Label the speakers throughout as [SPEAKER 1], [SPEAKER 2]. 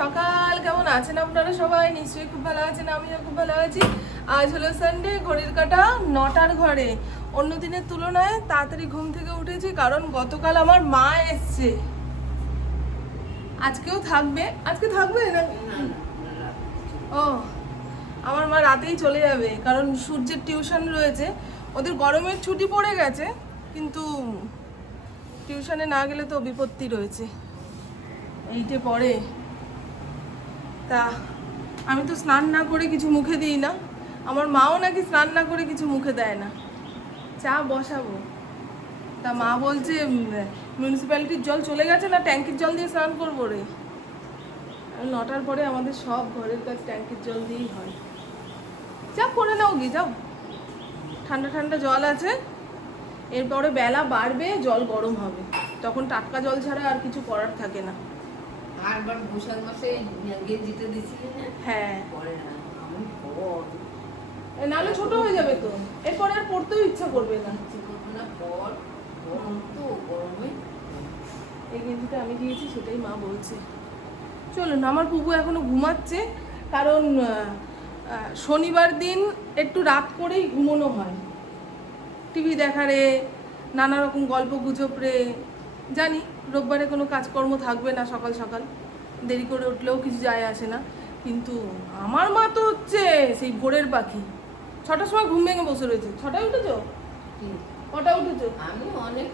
[SPEAKER 1] সকাল, কেমন আছেন আপনারা সবাই? নিশ্চয়ই খুব ভালো আছেন, আমিও খুব ভালো আছি। আজ হলো সানডে ঘড়ির কাটা নটার ঘরে। অন্য দিনের তুলনায় তাড়াতাড়ি ঘুম থেকে উঠেছি কারণ গতকাল আমার মা এসছে। আজকেও থাকবে? আজকে থাকবে? ও, আমার মা রাতেই চলে যাবে, কারণ সূর্যের টিউশন রয়েছে। ওদের গরমের ছুটি পড়ে গেছে, কিন্তু টিউশনে না গেলে তো বিপত্তি রয়েছে। এইটে পড়ে। তা, আমি তো স্নান না করে কিছু মুখে দিই না। আমার মাও নাকি স্নান না করে কিছু মুখে দেয় না। চা বসাবো। তা মা বলছে মিউনিসিপ্যালিটির জল চলে গেছে না ট্যাঙ্কির জল দিয়ে স্নান করব রে? নটার পরে আমাদের সব ঘরের কাজ ট্যাঙ্কির জল দিয়েই হয়। যা করে নাও গিয়ে, যাও। ঠান্ডা ঠান্ডা জল আছে। এরপরে বেলা বাড়বে, জল গরম হবে। তখন টাটকা জল ছাড়া আর কিছু করার থাকে না।
[SPEAKER 2] আরবার বৈশাখ মাসে গেঞ্জিতে দিছিলি না
[SPEAKER 1] হ্যাঁ?
[SPEAKER 2] পরে না আমি পর।
[SPEAKER 1] নাহলে ছোট হয়ে যাবে তো। এরপরে আর পড়তেও ইচ্ছা করবে না।
[SPEAKER 2] ইচ্ছে করব না পর। গরম তো গরমে
[SPEAKER 1] এই গেঞ্জিটা আমি দিয়েছি সেটাই মা বলছে। চলুন আমার পুবু এখনও ঘুমাচ্ছে কারণ শনিবার দিন একটু রাত করেই ঘুমোনো হয়। টিভি দেখারে নানা রকম গল্প গুজব রে জানি। রোববারে কোনো কাজকর্ম থাকবে না সকাল সকাল। দেরি করে উঠলেও কিছু যায় আসে না। কিন্তু আমার মা তো হচ্ছে সেই ভোরের পাখি। ছটার সময় ঘুম ভেঙে বসে রয়েছে। ছটায় উঠেছো। কটা উঠেছো?
[SPEAKER 2] আমি অনেক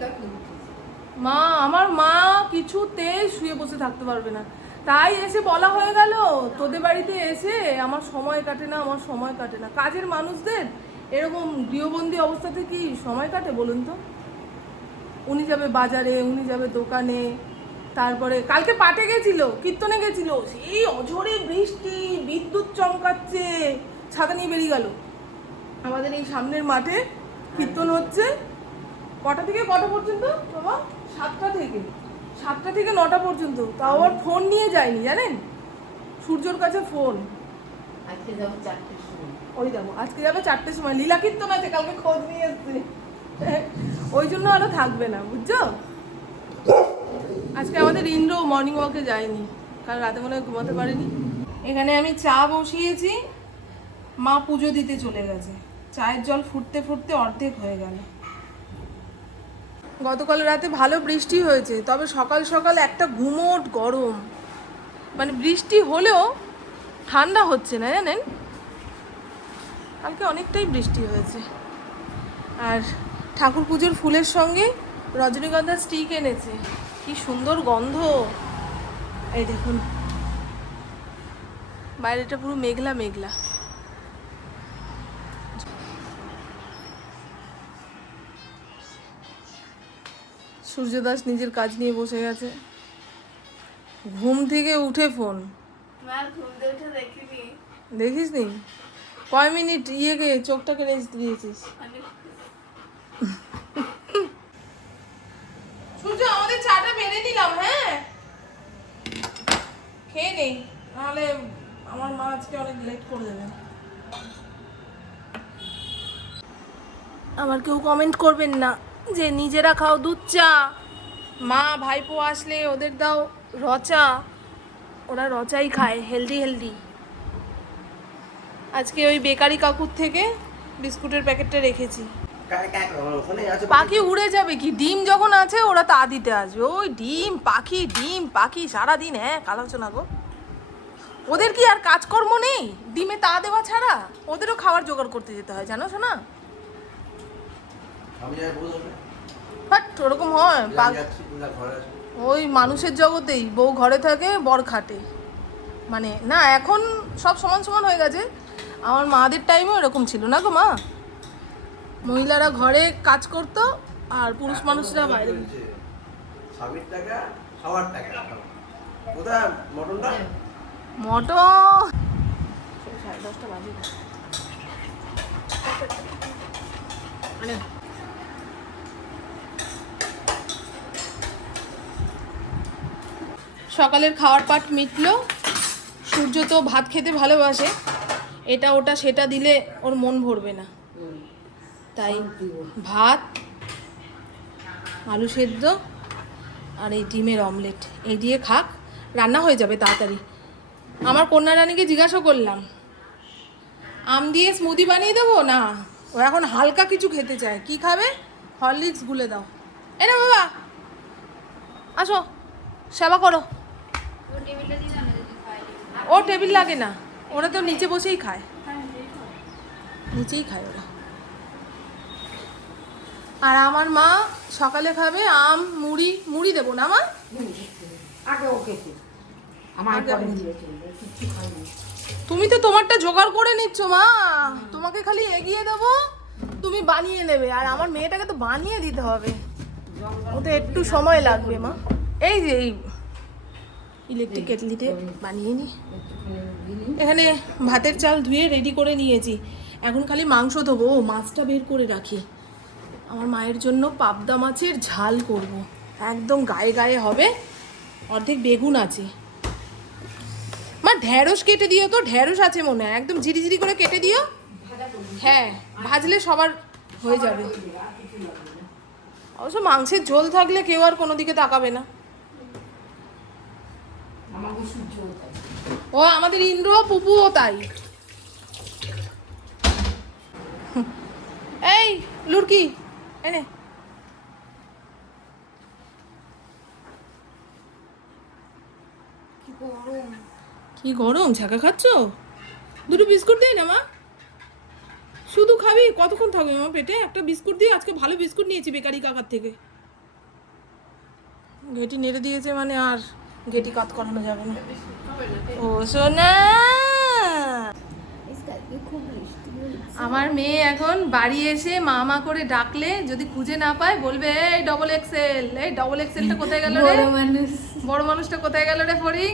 [SPEAKER 1] মা আমার মা কিছুতে শুয়ে বসে থাকতে পারবে না। তাই এসে বলা হয়ে গেল তোদের বাড়িতে এসে আমার সময় কাটে না আমার সময় কাটে না। কাজের মানুষদের এরকম গৃহবন্দী অবস্থাতে কি সময় কাটে বলুন তো? উনি যাবে বাজারে উনি যাবে দোকানে তারপরে কালকে পাটে গেছিল কীর্তনে গেছিল সেই অঝরে বৃষ্টি বিদ্যুৎ চমকাচ্ছে ছাতা নিয়ে বেরিয়ে গেল। আমাদের এই সামনের মাঠে কীর্তন হচ্ছে। কটা থেকে কটা পর্যন্ত বাবা? সাতটা থেকে। সাতটা থেকে নটা পর্যন্ত। তাও আর ফোন নিয়ে যায়নি জানেন? সূর্যর কাছে ফোন
[SPEAKER 2] আজকে যাব চারটের সময়।
[SPEAKER 1] ওই দেখো আজকে যাবে চারটের সময়। লীলা কীর্তন আছে কালকে খোঁজ নিয়ে এসছে। ওই জন্য আরও থাকবে না, বুঝছ? আজকে আমাদের ইন্দ্র মর্নিং ওয়াকে যায়নি কারণ রাতে মনে হয় ঘুমাতে পারেনি। এখানে আমি চা বসিয়েছি, মা পুজো দিতে চলে গেছে। চায়ের জল ফুটতে ফুটতে অর্ধেক হয়ে গেল। গতকাল রাতে ভালো বৃষ্টি হয়েছে, তবে সকাল সকাল একটা ঘুমোট গরম। মানে বৃষ্টি হলেও ঠান্ডা হচ্ছে না, জানেন? কালকে অনেকটাই বৃষ্টি হয়েছে। আর ঠাকুর পুজোর ফুলের সঙ্গে রজনীগন্ধার স্টিক এনেছে। কি সুন্দর গন্ধ। এই দেখুন। বাইরেটা পুরো মেঘলা মেঘলা। সূর্যদাস নিজের কাজ নিয়ে বসে গেছে। ঘুম থেকে উঠে ফোন। দেখিস নি কয় মিনিট ইয়েকে চোখটাকে রেস্ট দিয়েছিস সূর্য আমাদের চাটা বেড়ে হ্যাঁ? খেয়ে নেই, নাহলে আমার মা আজকে অনেক লেট করে দেবে। আবার কেউ কমেন্ট করবেন না, যে নিজেরা খাও দুধ চা। মা, ভাইপো আসলে ওদের দাও রচা। ওরা রচাই খায় হেলদি হেলদি আজকে ওই বেকারি কাকুর থেকে বিস্কুটের প্যাকেটটা রেখেছি। পাখি উড়ে যাবে কি? ডিম যখন আছে ওরা তা দিতে আসবে। ওই ডিম পাখি ডিম পাখি সারাদিন হ্যাঁ কালাচনা গো। ওদের কি আর কাজকর্ম নেই? ডিমে তা দেওয়া ছাড়া? ওদেরও খাবার জোগাড় করতে যেতে হয় জানো শোনা বাট ওরকম হয় ওই মানুষের জগতেই বউ ঘরে থাকে বর খাটে। মানে না এখন সব সমান সমান হয়ে গেছে। আমার মাদের টাইমও এরকম ছিল না গো মা? মহিলারা ঘরে কাজ করতো আর পুরুষ মানুষরা বাইরে।
[SPEAKER 3] স্বামীর টাকা খাওয়ার টাকা। কোথায়? মটনটা?
[SPEAKER 1] মটন। সাড়ে দশটা বাজে মানে সকালের খাওয়ার পাট মিটলো। সূর্য তো ভাত খেতে ভালোবাসে। এটা ওটা সেটা দিলে ওর মন ভরবে না। তাই ভাত আলু সেদ্ধ আর এই ডিমের অমলেট। এই দিয়ে খাক রান্না হয়ে যাবে তাড়াতাড়ি। আমার কন্যা রানীকে জিজ্ঞাসা করলাম আম দিয়ে স্মুদি বানিয়ে দেবো? না ও এখন হালকা কিছু খেতে চায়। কি খাবে? হরলিক্স গুলে দাও। এ না বাবা আসো সেবা করো। ও টেবিল লাগে না ওরা তো নিচে বসেই খায়। নিচেই খায় ওরা। আর আমার মা সকালে খাবে আম মুড়ি মুড়ি দেবো না মা?
[SPEAKER 2] আগে ওকে আমার
[SPEAKER 1] তুমি তো তোমারটা জোগাড় করে নিচ্ছ মা। তোমাকে খালি এগিয়ে দেবো তুমি বানিয়ে নেবে। আর আমার মেয়েটাকে তো বানিয়ে দিতে হবে। ও তো একটু সময় লাগবে মা। এই যে এই ইলেকট্রিক কেটলিতে বানিয়ে নি। এখানে ভাতের চাল ধুয়ে রেডি করে নিয়েছি। এখন খালি মাংস দেবো ও মাছটা বের করে রাখি। আমার মায়ের জন্য পাবদা মাছের ঝাল করব। একদম গায়ে গায়ে হবে। অর্ধেক বেগুন আছে। মা ঢ্যাঁড়স কেটে দিও তো ঢ্যাঁড়স আছে মনে হয়। একদম ঝিরিঝিরি করে কেটে দিও। হ্যাঁ ভাজলে সবার হয়ে যাবে। অবশ্য মাংসের ঝোল থাকলে কেউ আর কোনো দিকে তাকাবে না। ও, আমাদের ইন্দ্র পুপুও তাই। এই, লুরকি এনে। কি গরম। ছাকা খাচ্ছ? দুটো বিস্কুট দেয় না মা। শুধু খাবি কতক্ষণ থাকবে আমার পেটে? একটা বিস্কুট দিয়ে আজকে ভালো বিস্কুট নিয়েছি বেকারি কাকার থেকে। ঘেটি নেড়ে দিয়েছে মানে আর ঘেটি কাত করানো যাবে না। ও সোনা! আমার মেয়ে এখন বাড়ি এসে মা মা করে ডাকলে যদি খুঁজে না পায় বলবে এই ডবল এক্সেল এই ডবল এক্সেলটা কোথায় গেল রে? বড় মানুষটা কোথায় গেল রে ফরিং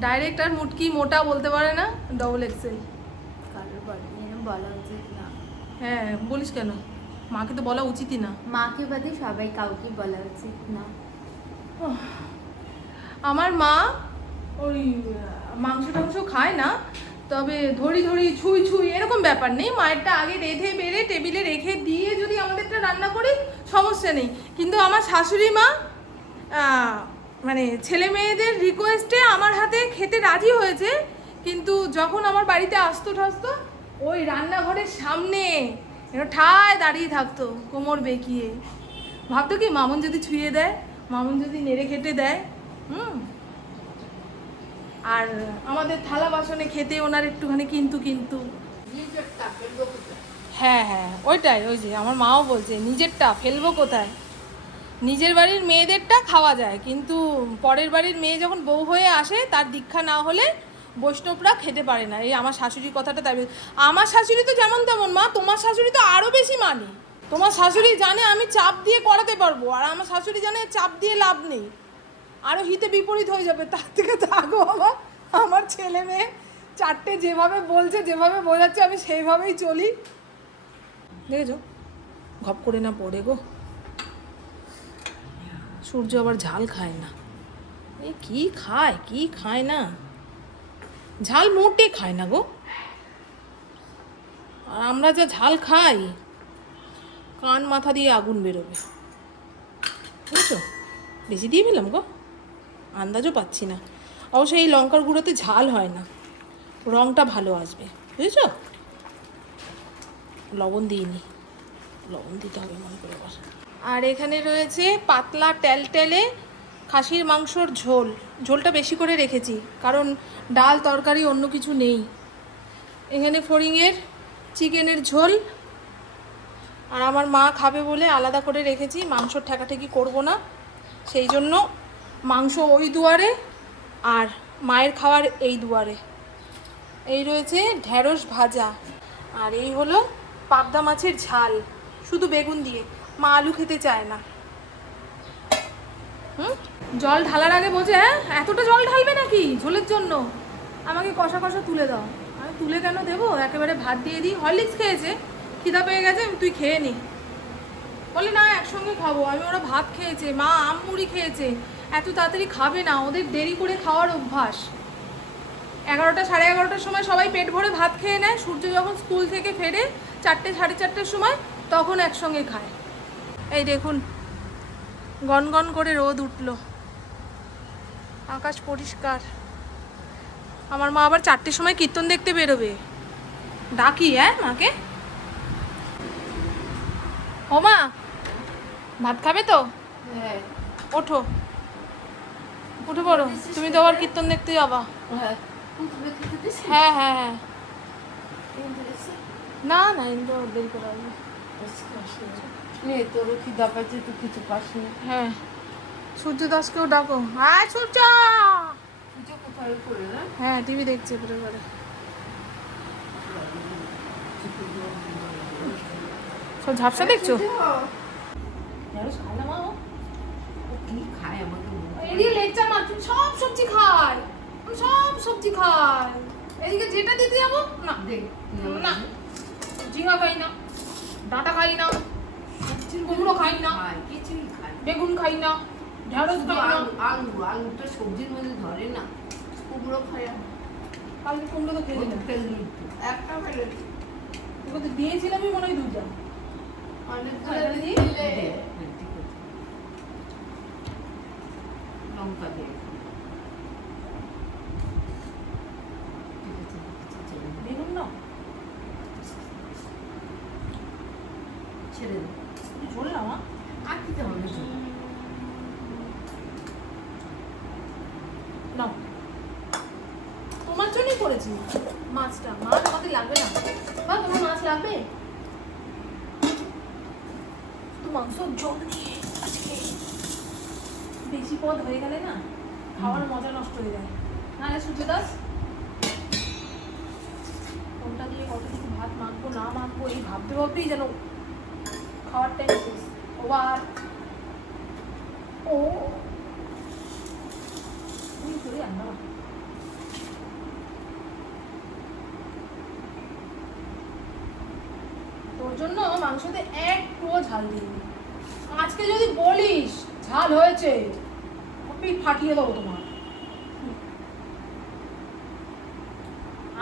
[SPEAKER 1] ডাইরেক্ট আর মুটকি মোটা বলতে পারে না ডবল এক্সেল হ্যাঁ বলিস কেন? মাকে তো বলা উচিতই না।
[SPEAKER 4] মাকে বাদে সবাই কাউকে বলা উচিত না।
[SPEAKER 1] আমার মা ওই মাংস টাংস খায় না তবে ধরি ধরি, ছুঁই ছুঁই, এরকম ব্যাপার নেই। মায়েরটা আগে রেঁধে বেড়ে টেবিলে রেখে দিয়ে যদি আমাদেরটা রান্না করি, সমস্যা নেই। কিন্তু আমার শাশুড়ি মা মানে ছেলে মেয়েদের রিকোয়েস্টে আমার হাতে খেতে রাজি হয়েছে। কিন্তু যখন আমার বাড়িতে আসতো টাসতো ওই রান্নাঘরের সামনে ঠায় দাঁড়িয়ে থাকতো কোমর বেঁকিয়ে। ভাবতো কি, মামুন যদি ছুঁয়ে দেয়, মামুন যদি নেড়ে খেটে দেয়, হুম? আর আমাদের থালা বাসনে খেতে ওনার একটুখানি কিন্তু কিন্তু। হ্যাঁ হ্যাঁ ওইটাই, ওই যে আমার মাও বলছে, নিজেরটা ফেলব কোথায়? নিজের বাড়ির মেয়েদেরটা খাওয়া যায়, কিন্তু পরের বাড়ির মেয়ে যখন বউ হয়ে আসে, তার দীক্ষা না হলে বৈষ্ণবরা খেতে পারে না। এই আমার শাশুড়ির কথাটা তাই আমার শাশুড়ি তো যেমন তেমন, মা, তোমার শাশুড়ি তো আরও বেশি মানে। তোমার শাশুড়ি জানে আমি চাপ দিয়ে করাতে পারব, আর আমার শাশুড়ি জানে চাপ দিয়ে লাভ নেই। আরও হিতে বিপরীত হয়ে যাবে। তার থেকে থাকো বাবা। আমার ছেলে মেয়ে চারটে যেভাবে বলছে, যেভাবে বোঝাচ্ছে, আমি সেইভাবেই চলি। দেখেছ? ঘপ করে না পড়ে গো। সূর্য আবার ঝাল খায় না। এই কি খায় কি খায় না? ঝাল মোটে খায় না গো। আর আমরা যা ঝাল খাই, কান মাথা দিয়ে আগুন বেরোবে। বুঝছ বেশি দিয়ে ফেলাম গো। আন্দাজও পাচ্ছি না। অবশ্য এই লঙ্কার গুঁড়োতে ঝাল হয় না। রঙটা ভালো আসবে, বুঝেছ? লবণ দিইনি। লবণ দিতে হবে মনে করে আর এখানে রয়েছে পাতলা টেলটেলে খাসির মাংসর ঝোল। ঝোলটা বেশি করে রেখেছি, কারণ ডাল, তরকারি, অন্য কিছু নেই। এখানে ফড়িংয়ের, চিকেনের ঝোল। আর আমার মা খাবে বলে আলাদা করে রেখেছি, মাংসর ঠেকাঠেকি করব না। সেই জন্য মাংস ওই দুয়ারে আর মায়ের খাওয়ার এই দুয়ারে। এই রয়েছে ঢ্যাঁড়স ভাজা আর এই হলো পাবদা মাছের ঝাল, শুধু বেগুন দিয়ে, মা আলু খেতে চায় না। হুম? জল ঢালার আগে বোঝে হ্যাঁ? এতটা জল ঢালবে নাকি ঝোলের জন্য? আমাকে কষা কষা তুলে দাও। আমি তুলে কেন দেবো? একেবারে ভাত দিয়ে দিই। হরলিক্স খেয়েছে, খিদা পেয়ে গেছে তুই খেয়ে নি। বলে না, একসঙ্গে খাব। আমি ওরা ভাত খেয়েছে, মা আম মুড়ি খেয়েছে। এত তাড়াতাড়ি খাবে না ওদের দেরি করে খাওয়ার অভ্যাস। এগারোটা সাড়ে এগারোটার সময় সবাই পেট ভরে ভাত খেয়ে নেয় সূর্য যখন স্কুল থেকে ফেরে চারটে সাড়ে চারটের সময় তখন একসঙ্গে খায়। এই দেখুন গনগন করে রোদ উঠল। আকাশ পরিষ্কার। আমার মা আবার চারটের সময় কীর্তন দেখতে বেরোবে। ডাকি হ্যাঁ মাকে? ও মা ভাত খাবে তো?
[SPEAKER 2] হ্যাঁ।
[SPEAKER 1] ওঠো। উঠে পড়ো। তুমি তো আবার কীর্তন দেখতে যাবা।
[SPEAKER 2] হ্যাঁ।
[SPEAKER 1] হ্যাঁ হ্যাঁ হ্যাঁ
[SPEAKER 2] দিছি
[SPEAKER 1] না না ইন্দ্র দেরি করে আসবে
[SPEAKER 2] তোরও খিদা পাইছে তুই কিছু পাস না
[SPEAKER 1] হ্যাঁ সূর্য! দাসকেও ডাকো সূর্য হ্যাঁ টিভি দেখছে সব ঝাপসা দেখছ?
[SPEAKER 2] কি খায়
[SPEAKER 1] এদিকে লেকচার মারছি সব সবজি খায়। সব সবজি খাই। এদিকে যেটা দিতে যাব না
[SPEAKER 2] দেখ
[SPEAKER 1] না ঝিঙা খাই না ডাঁটা খাই না কুমড়ো খাই না
[SPEAKER 2] খায়? খায়?
[SPEAKER 1] বেগুন খাই না ঢেঁড়স খাই না।
[SPEAKER 2] আলু আলু আলুটা সবজির মধ্যে ধরে না। কুমড়ো খায় না।
[SPEAKER 1] কালকে কুমড়ো তো খেয়ে
[SPEAKER 2] ফেললি একটা ফেলে।
[SPEAKER 1] তোকে তো দিয়েছিলামই মনে হয় দুটা
[SPEAKER 2] অনেক
[SPEAKER 1] তাহলে
[SPEAKER 2] ফেলে
[SPEAKER 1] দিদি?
[SPEAKER 2] দি। দে, হ্যাঁ, ঠিক আছে। লঙ্কা দে ঠিক আছে, ঠিক আছে, ছেড়ে দে।
[SPEAKER 1] বেগুন না
[SPEAKER 2] ছেড়ে দে
[SPEAKER 1] ঝোল না মা
[SPEAKER 2] আর খেতে হবে না।
[SPEAKER 1] নাও তোমার জন্যই করেছি মাছটা মাছ আমাদের লাগবে না বা তোমার মাছ লাগবে তো মাংস জল দিয়ে আজকে বেশি পদ হয়ে গেলে না খাওয়ার মজা নষ্ট হয়ে যায়। নাহলে সূর্য দাস কোনটা দিয়ে কত কিছু ভাত মাখবো, না মাখবো, এই ভাবতে ভাবতেই যেন খাওয়ার টাইম শেষ। ওবার। ও। তুমি চলে আনবা তোর জন্য মাংসতে একটুও ঝাল দিইনি আজকে যদি বলিস, ঝাল হয়েছে। পিঠ ফাটিয়ে দেবো তোমার।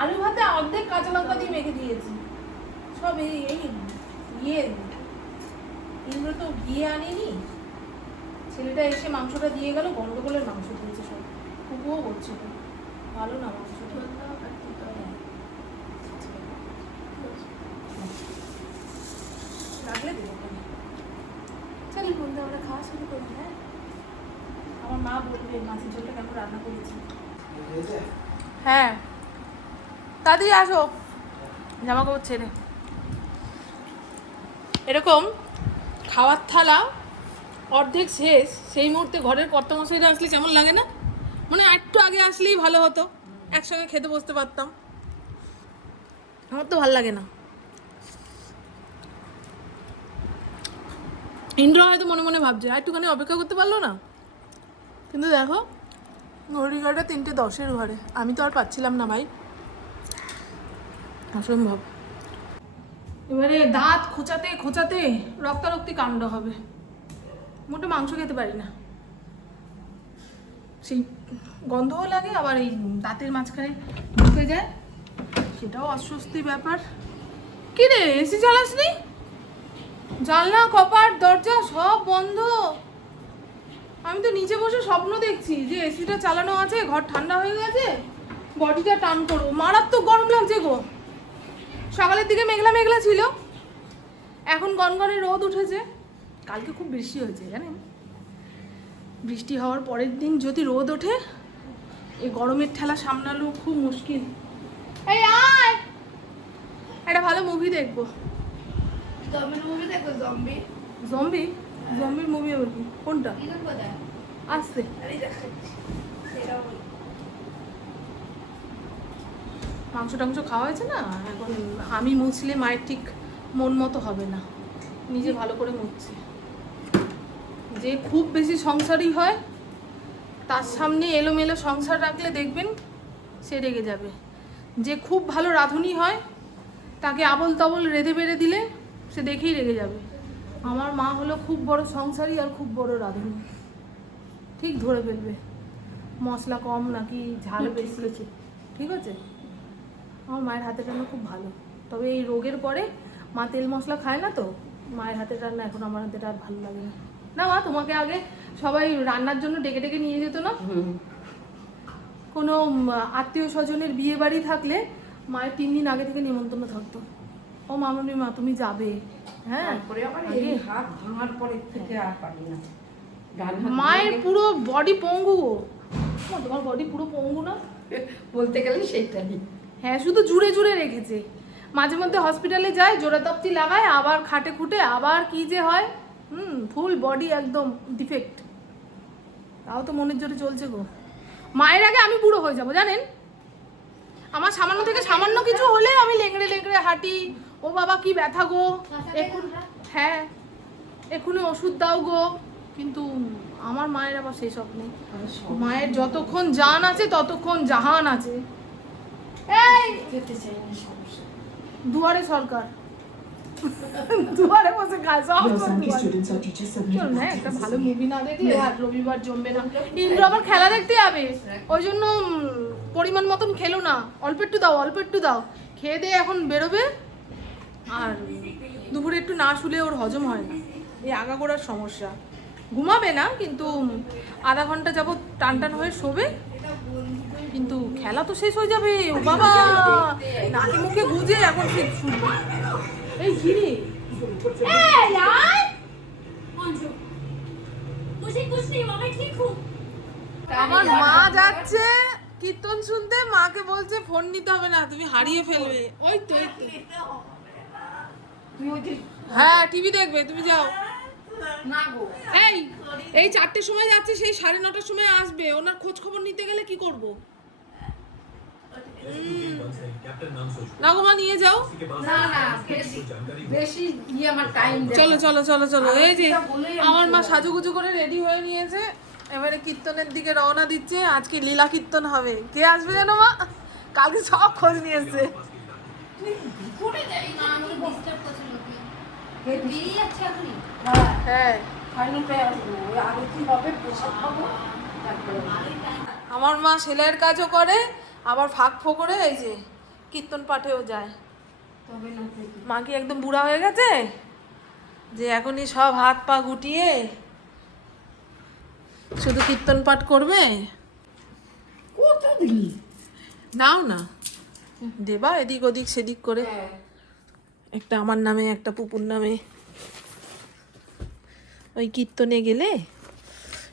[SPEAKER 1] আলু ভাতে অর্ধেক কাঁচা লঙ্কা দিয়ে মেখে দিয়েছি। সব এই এই ইয়ে। ইন্দ্র তো গিয়ে আনিনি। ছেলেটা এসে মাংসটা দিয়ে গেল, গন্ডগোলের মাংস দিয়েছে সব। কুকুও করছে ভালো না মাংসটা রাখলে দেবো ওখানে। চল বন্ধু আমরা খাওয়া শুরু করি হ্যাঁ আমার মা বলবে মাছের ঝোলটা কেমন রান্না করেছি হ্যাঁ। দাদি আসো। জামা কাপড় ছেড়ে। এরকম খাওয়ার থালা অর্ধেক শেষ সেই মুহূর্তে ঘরের কর্তামশাইরা আসলে কেমন লাগে না? মানে একটু আগে আসলেই ভালো হতো। একসঙ্গে খেতে বসতে পারতাম। আমার তো ভালো লাগে না। ইন্দ্র হয়তো মনে মনে ভাবছে আর একটুখানি অপেক্ষা করতে পারল না? কিন্তু দেখো ঘড়ি ঘড়িটা তিনটে দশের ঘরে। আমি তো আর পাচ্ছিলাম না ভাই। অসম্ভব। এবারে দাঁত খোঁচাতে খোঁচাতে রক্তারক্তি কাণ্ড হবে। মোটে মাংস খেতে পারি না। সেই গন্ধও লাগে, আবার এই দাঁতের মাঝখানে ঢুকে যায়। সেটাও অস্বস্তি ব্যাপার। কি রে, এসি চালাসনি জানলা, কপাট, দরজা সব বন্ধ। আমি তো নিচে বসে স্বপ্ন দেখছি যে এসিটা চালানো আছে ঘর ঠান্ডা হয়ে গেছে বডিটা টান করব। মারাত্মক গরম লাগছে গো। সকালের দিকে মেঘলা মেঘলা ছিল। এখন গনগনে রোদ উঠেছে। কালকে খুব বৃষ্টি হয়েছে জানেন? বৃষ্টি হওয়ার পরের দিন যদি রোদ ওঠে এই গরমের ঠেলা সামলানো খুব মুশকিল। এই আয়! একটা ভালো মুভি দেখব।
[SPEAKER 4] মুভি দেখো জম্বি
[SPEAKER 1] জম্বি জম্বির মুভি আবার কি কোনটা? আসছে। মাংস টাংস খাওয়া হয়েছে না? এখন আমি মুছলে মায়ের ঠিক মন মতো হবে না। নিজে ভালো করে মুছছে। যে খুব বেশি সংসারই হয়, তার সামনে এলোমেলো সংসার রাখলে দেখবেন সে রেগে যাবে। যে খুব ভালো রাঁধুনি হয়, তাকে আবল তাবল রেঁধে বেড়ে দিলে সে দেখেই রেগে যাবে। আমার মা হলো খুব বড় সংসারী আর খুব বড় রাঁধুনি। ঠিক ধরে ফেলবে। মশলা কম নাকি ঝাল বেশি? ঠিক আছে? আমার মায়ের হাতের রান্না খুব ভালো। তবে এই রোগের পরে মা তেল মশলা খায় না তো? মায়ের হাতের রান্না এখন আমার হাতের আর ভালো লাগে না। না মা তোমাকে আগে সবাই রান্নার জন্য ডেকে ডেকে নিয়ে যেত না? কোনো আত্মীয় স্বজনের বিয়ে বাড়ি থাকলে মায়ের তিন দিন আগে থেকে নিমন্ত্রণ থাকতো। ও মামনি মা তুমি যাবে।
[SPEAKER 2] তারপরে আবার এই হাত ভাঙার পরের থেকে আর পারি না।
[SPEAKER 1] মায়ের পুরো বডি পঙ্গু তোমার বডি পুরো পঙ্গু না?
[SPEAKER 2] বলতে গেলে সেইটাই।
[SPEAKER 1] হ্যাঁ শুধু জুড়ে জুড়ে রেখেছে। মাঝে মধ্যে হসপিটালে যায় জোড়াতাপ্তি লাগায় আবার খাটে খুটে আবার কি যে হয়? হুম ফুল বডি একদম ডিফেক্ট তাও তো মনের জোরে চলছে গো। মায়ের আগে আমি বুড়ো হয়ে যাব জানেন? আমার সামান্য থেকে সামান্য কিছু হলে হাঁটি। ও বাবা কি ব্যথা গো। এখন হ্যাঁ এক্ষুনি ওষুধ দাও গো। কিন্তু আমার মায়ের আবার সেই সব নেই। মায়ের যতক্ষণ জান আছে ততক্ষণ জাহান আছে। এই! দুয়ারে সরকার। দুয়ারে বসে খায় সব
[SPEAKER 5] Your
[SPEAKER 1] সব
[SPEAKER 5] Sankey
[SPEAKER 1] দুয়ারে।
[SPEAKER 5] students are teachers submitting
[SPEAKER 1] চল না একটা ভালো মুভি না দেখলে। আর রবিবার জমবে না। ইন্দ্র আবার খেলা দেখতে যাবে। ওই জন্য পরিমাণ মতন খেলো না। অল্প একটু দাও অল্প একটু দাও। খেয়ে দিয়ে এখন বেরোবে। আর দুপুরে একটু না শুলে ওর হজম হয় না। এই আগাগোড়ার সমস্যা। ঘুমাবে না কিন্তু আধা ঘণ্টা যাব টান টান হয়ে শোবে। কিন্তু খেলা তো শেষ হয়ে যাবে। ও বাবা! নাকি মুখে গুজে এখন সে এই ঘিরে আমার মা যাচ্ছে। কীর্তন শুনতে মাকে বলছে ফোন নিতে হবে না তুমি হারিয়ে ফেলবে। ওই তো হ্যাঁ টিভি দেখবে তুমি যাও। এই এই চারটের সময় যাচ্ছে সেই সাড়ে নটার সময় আসবে। ওনার খোঁজ খবর নিতে গেলে কি করব? না গো মা নিয়ে যাও।
[SPEAKER 2] না না বেশি বেশি আমার টাইম
[SPEAKER 1] চলো চলো চলো চলো এই যে আমার মা সাজুগুজু করে রেডি হয়ে নিয়েছে। এবারে কীর্তনের দিকে রওনা দিচ্ছে, আজকে লীলা কীর্তন হবে। কে আসবে জানো মা? কালকে সব খোঁজ নিয়েছে। হ্যাঁ। আমার মা সেলাইয়ের কাজও করে, আবার ফাঁক ফোকরে এই যে কীর্তন পাঠেও যায়। মা কি একদম বুড়া হয়ে গেছে? যে এখনই সব হাত পা গুটিয়ে শুধু কীর্তন পাঠ করবে? নাও না। দেবা এদিক ওদিক সেদিক করে। একটা আমার নামে একটা পুপুর নামে। ওই কীর্তনে গেলে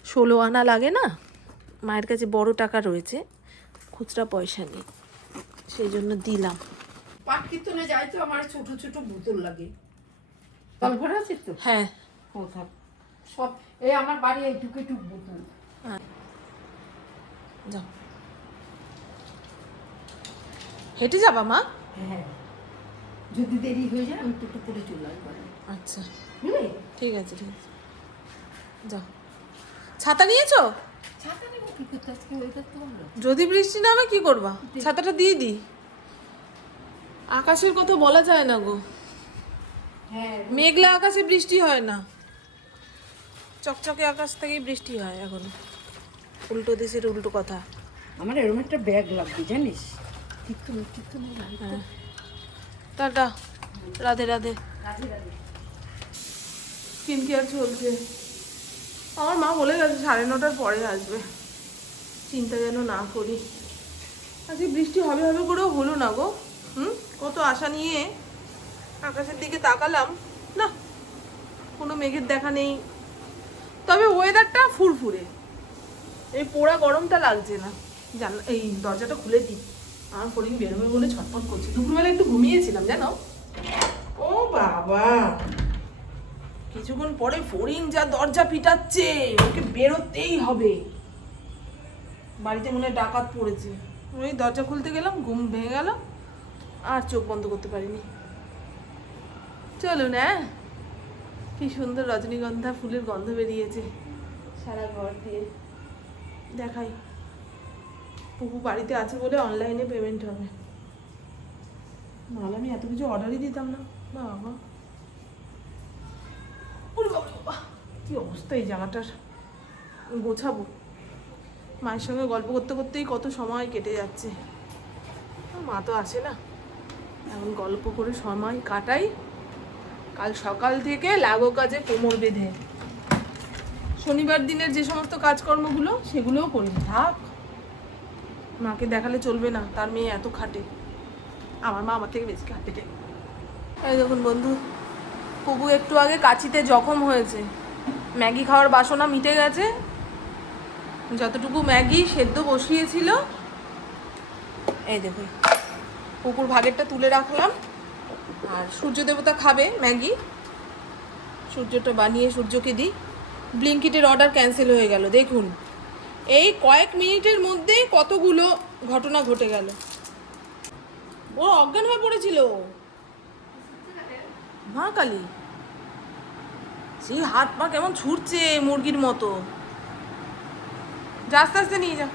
[SPEAKER 1] ষোলো আনা লাগে না? মায়ের কাছে বড় টাকা রয়েছে খুচরা পয়সা নেই। সেই জন্য দিলাম।
[SPEAKER 2] পাট কীর্তনে যাই তো আমার ছোট ছোট বোতল লাগে। আছে তো?
[SPEAKER 1] হ্যাঁ।
[SPEAKER 2] ও থাক সব এই আমার বাড়ি এইটুকু একটু বোতল
[SPEAKER 1] যাও। হেঁটে যাবা মা?
[SPEAKER 2] হ্যাঁ যদি দেরি হয়ে যায় আমি টোটো করে চলে আসব।
[SPEAKER 1] আচ্ছা।
[SPEAKER 2] বুঝলে
[SPEAKER 1] ঠিক আছে ঠিক আছে। যাও। ছাতা নিয়েছো? যদি বৃষ্টি নামে কি করবা? ছাতাটা দিয়ে দিই আকাশের কথা বলা যায় না গো।
[SPEAKER 2] হ্যাঁ।
[SPEAKER 1] মেঘলা আকাশে বৃষ্টি হয় না। চকচকে আকাশ থেকেই বৃষ্টি হয় এখন। উল্টো দেশের উল্টো কথা।
[SPEAKER 2] আমার এরকম একটা ব্যাগ লাগবে জানিস?
[SPEAKER 1] হ্যাঁ। Tata. Radhe Radhe. Skin care চলছে। আমার মা বলে গেছে সাড়ে নটার পরে আসবে। চিন্তা যেন না করি। আজকে বৃষ্টি হবে হবে করেও হলো না গো। হুম? কত আশা নিয়ে আকাশের দিকে তাকালাম। না কোনো মেঘের দেখা নেই। তবে ওয়েদারটা ফুরফুরে। এই পোড়া গরমটা লাগছে না। জানলা এই দরজাটা খুলে দিই। আমার ফরিং বেরোবে বলে ছটফট করছি। দুপুরবেলা একটু ঘুমিয়েছিলাম, জানো? ও বাবা! কিছুক্ষণ পরে ফরিং যা দরজা পিটাচ্ছে, ওকে বেরোতেই হবে। বাড়িতে মনে ডাকাত পড়েছে। ওই দরজা খুলতে গেলাম, ঘুম ভেঙে গেল, আর চোখ বন্ধ করতে পারিনি। চলুন হ্যাঁ কি সুন্দর রজনীগন্ধা ফুলের গন্ধ বেরিয়েছে সারা ঘর দিয়ে। দেখাই। পুপু বাড়িতে আছে বলে অনলাইনে পেমেন্ট হবে। নাহলে আমি এত কিছু অর্ডারই দিতাম না। বাবা, কি অবস্থা এই জামাটার? গোছাবো। মায়ের সঙ্গে গল্প করতে করতেই কত সময় কেটে যাচ্ছে। মা তো আসে না। এখন গল্প করে সময় কাটাই। কাল সকাল থেকে লাগো কাজে কোমর বেঁধে। শনিবার দিনের যে সমস্ত কাজকর্মগুলো, সেগুলোও করি থাক, মাকে দেখালে চলবে না, তার মেয়ে এত খাটে। আমার মা আমার থেকে বেশি খাটে। এই দেখুন বন্ধু, কুকু একটু আগে কাচিতে জখম হয়েছে। ম্যাগি খাওয়ার বাসনা মিটে গেছে। যতটুকু ম্যাগি সেদ্ধ বসিয়েছিল। এই দেখুন, কুকুর ভাগেরটা তুলে রাখলাম। আর সূর্য দেবতা খাবে ম্যাগি। সূর্যটা বানিয়ে সূর্যকে দিই। ব্লিঙ্কিটের অর্ডার ক্যান্সেল হয়ে গেল, দেখুন। এই কয়েক মিনিটের মধ্যেই কতগুলো ঘটনা ঘটে গেল। ও অজ্ঞান হয়ে পড়েছিল। মা কালী সেই হাত পা কেমন ছুটছে মুরগির মতো। যা আস্তে আস্তে নিয়ে যা।